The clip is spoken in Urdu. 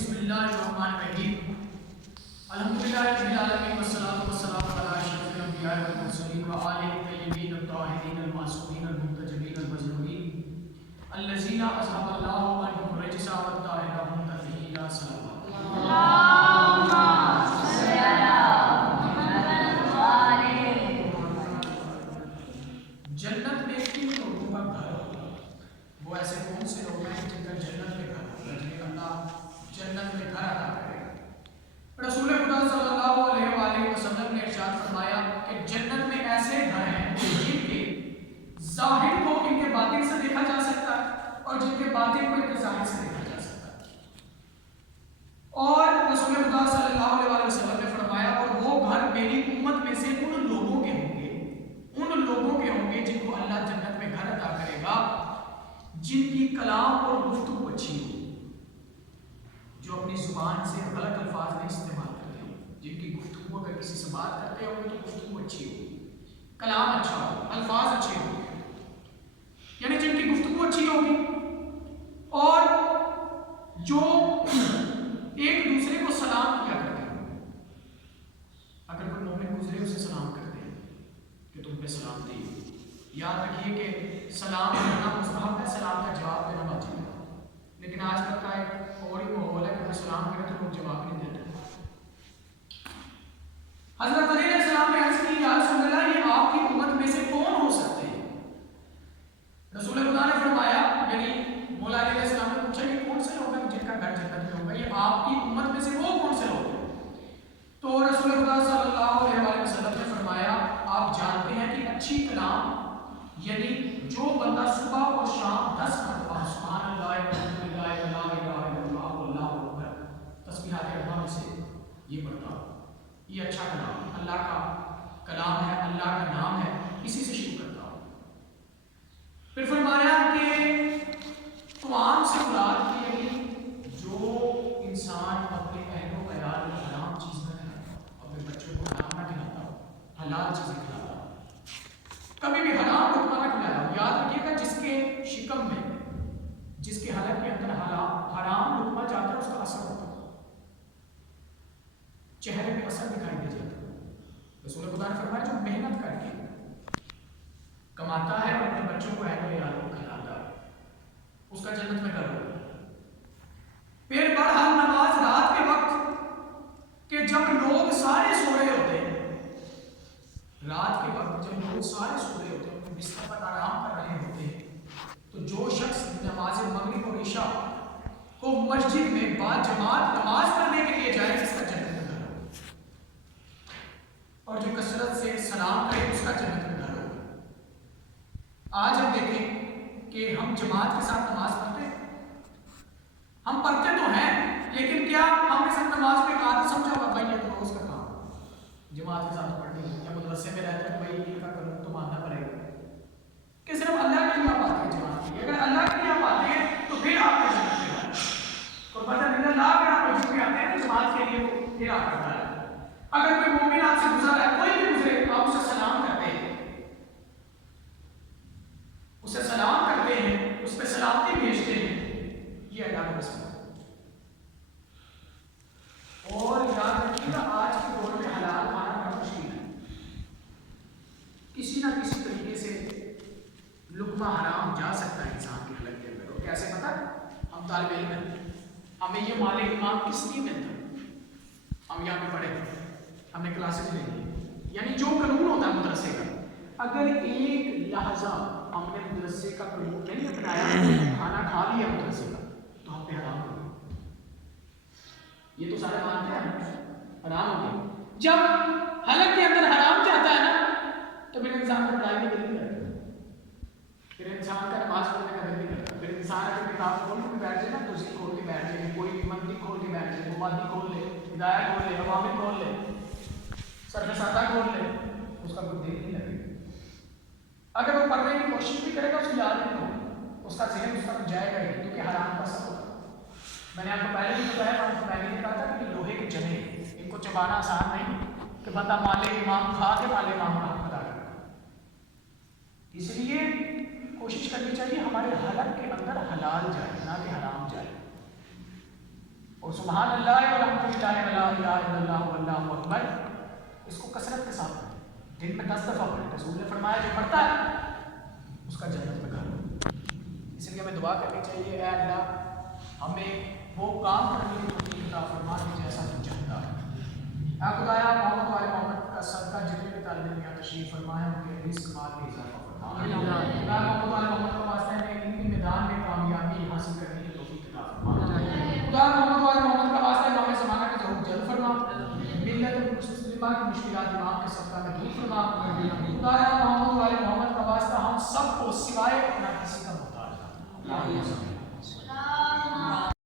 بسم اللہ الرحمن الرحیم الحمدللہ رب العالمین والصلاة والسلام علی اشرف الانبیاء والمرسلین وآلہ الطیبین الطاہرین المعصومین المنتجبین المظلومین الذین اذهب اللہ عنہم الرجس والطاہرین تطہیرا صلی اللہ صلی علی محمد وآلہ۔ جنت میں کن لوگوں کا گھر ہوگا؟ وہ ایسے کون سے لوگ ہیں جن کا جنت میں گھر ہوگا، جنہیں اللہ جنت میں گھر عطا کرے گا؟ رسول خدا صلی اللہ علیہ وآلہ وسلم نے ارشاد فرمایا کہ جنت میں ایسے گھر ہیں جن کے ظاہر کو ان کے باطن سے دیکھا جا سکتا ہے اور جن کے باطن کو ان کے ظاہر سے دیکھا جا سکتا ہے۔ اور رسول خدا صلی اللہ علیہ وآلہ وسلم نے فرمایا اور وہ گھر میری امت میں سے ان لوگوں کے ہوں گے جن کو اللہ جنت میں گھر عطا کرے گا جن کی کلام اور گفتگو اچھی ہو، جو اپنی زبان سے غلط الفاظ نہیں استعمال کرتے ہوں، جن کی گفتگو اگر کسی سے بات کرتے ہوں تو گفتگو اچھی ہو، کلام اچھا ہو، الفاظ اچھے ہوں، یعنی جن کی گفتگو اچھی ہوگی اور جو ایک دوسرے کو سلام کیا کرتے ہیں۔ اگر کوئی مومن گزرے اسے سلام کرتے ہیں کہ تم پہ سلام دی، یاد رکھیے کہ سلام کرنا مستحب ہے، سلام کا جواب دینا واجب ہے، لیکن آج کل کا ایک اور ہی ماحول ہے کہ وہ سلام کرے تو لوگ جواب نہیں دیتے۔ حضرت علی علیہ السلام نے عرض کی یا رسول اللہ یہ آپ کی امت میں سے کون ہو سکتے ہیں؟ رسول خدا نے فرمایا، یعنی مولا علی علیہ السلام نے پوچھا یہ کون سے لوگ ہیں جن کا گھر جنت میں ہوگا، یہ آپ کی امت میں سے وہ کون سے لوگ ہیں؟ تو رسول خدا صلی اللہ علیہ وآلہ وسلم نے فرمایا آپ جانتے ہیں کہ اچھی کلام یعنی جو بندہ صبح اور شام 10 مرتبہ سبحان اللہ الحمدللہ لا الہ الا اللہ واللہ اکبر تسبیحات اربعہ میں سے یہ پڑھتا ہو، یہ اچھا کلام اللہ کا کلام ہے، اللہ کا نام ہے، اسی سے شروع کرتا ہو۔ پھر فرمایا کہ طعام سے مراد یہ جو انسان اپنے اہل و عیال کو حرام چیز نہ کھلاتا ہو، اپنے بچوں کو حرام نہ کھلاتا ہو، حلال چیزیں کھلاتا ہو، کبھی بھی حرام لقمہ نہ کھلایا ہو۔ یاد رکھیے گا جس کے شکم میں، جس کے حلق کے اندر حرام لقمہ جاتا ہے اس کا اثر ہوتا ہے، چہرے پہ اثر دکھائی دے جاتا ہے۔ رسول خدا نے فرمایا جو محنت کر کے کماتا ہے اور اپنے بچوں کو اہل و عیال کو کھلاتا ہے اس کا جنت میں گھر ہوگا۔ پھر بہرحال نماز رات کے وقت کہ جب لوگ سارے سو رہے ہوتے ہیں، رات کے وقت جب لوگ سارے سو رہے ہوتے ہیں، بستر پر آرام کر رہے ہوتے ہیں، تو جو شخص نماز مغرب اور عشاء کو مسجد میں با جماعت نماز پڑھنے کے لیے جائے اس کا جنت میں گھر ہوگا، اور جو کثرت سے سلام کرے اس کا جنت میں گھر ہوگا۔ آج ہم دیکھیں کہ ہم جماعت کے ساتھ نماز پڑھتے ہیں، ہم پڑھتے تو ہیں لیکن کیا ہم نے صرف نماز میں عادت سمجھا ہوا بھائی یہ تو روز کا کام جماعت کے ساتھ پڑھنی ہے، یا مدرسے میں رہتے ہیں بھائی ان کا قانون تو ماننا پڑے گا کہ صرف اللہ کے لیے آپ آتے ہیں جماعت کے لیے؟ اگر اللہ کے لیے آپ آتے ہیں تو پھر آپ کے جنت میں ہیں، اور پتہ نہیں اللہ اگر آپ مسجد میں آتے ہیں جماعت کے لیے تو پھر آپ کرتا ہے۔ اگر کوئی مومن آپ سے گزر ہے، کوئی بھی گزرے، آپ اسے سلام کرتے ہیں، اسے سلام کرتے ہیں، اس پہ سلامتی بھیجتے ہیں، یہ اللہ کا رسول ہے۔ اور یاد رکھیے گا آج کے دور میں حلال کھانا بڑا مشکل ہے، کسی نہ کسی طریقے سے لقمہ حرام جا سکتا ہے انسان کے حلق کے اندر۔ اور کیسے پتہ؟ ہم طالب علم ہیں، ہمیں یہ مال امام کس لیے ملتا ہے؟ ہم یہاں پہ پڑھے، ہم نے کلاسز لے لی، یعنی جو قانون ہوتا ہے مدرسے کا، اگر ایک لحظہ ہم نے مدرسے کا قانون نہیں اپنایا، کھانا کھا لیا مدرسے کا، تو ہم پہ حرام ہو گیا۔ یہ تو سارے مانتے ہیں حرام ہو گیا۔ جب حلق کے اندر حرام جاتا ہے نا تو پھر انسان کا پڑھائی میں دل نہیں کرتا، پھر انسان کا نماز پڑھنے کا دل نہیں کرتا، پھر انسان اگر کتاب کھول کے بیٹھ جائے نا تو اسی کھول کے بیٹھ جائے، کوئی بھی منطق کھول کے بیٹھ جائے، مبادی کھول لے، ہدایت کھول لے، عوامل کھول لے، صرف سادہ کھول لے، اس کا کوئی دل نہیں لگے گا۔ اگر وہ پڑھنے کی کوشش بھی کرے گا اس کو یاد نہیں ہوگا، اس کا ذہن اس طرف جائے گا ہی، کیونکہ حرام کا سب ہوگا۔ میں نے آپ کو پہلے بھی بتایا، میں نے کہا تھا کہ لوہے کے جنے ان کو چبانا آسان نہیں کہ بندہ مال امام کھا کے مال امام کا حق ادا کرے، اس لیے کوشش کرنی چاہیے ہمارے حلق کے اندر حلال جائے نہ کہ حرام جائے۔ اور سبحان اللہ والحمدللہ ولا الہ الا اللہ واللہ اکبر اس کو کثرت کے ساتھ پڑھیں، دن میں 10 دفعہ پڑھیں۔ رسول نے فرمایا جو پڑھتا ہے اس کا جنت میں گھر ہو۔ اس لیے ہمیں دعا کرنی چاہیے، اے اللہ ہمیں وہ کام کرنے کی توفیق عطا فرما کہ جیسا تو چاہتا ہے۔ اے خدایا محمد والے محمد کا صدقہ جتنے بھی طالب علم یہاں تشریف فرمائے ان کے رزق مال میں اضافہ فرما۔ خدا محمد والے محمد کا واسطہ ہے کہ ان کے میدان میں کامیابی حاصل کرنے کی توفیق عطا فرما۔ خدا محمد والے محمد کا واسطہ ہے نام زمانہ کے ضرور جلد فرما، ملت مسلمہ کی مشکلات دماغ کے صدقہ میں دور فرما۔ خدایا محمد والے محمد کا واسطہ ہم سب کو سوائے اپنا کسی کا محتاج نہ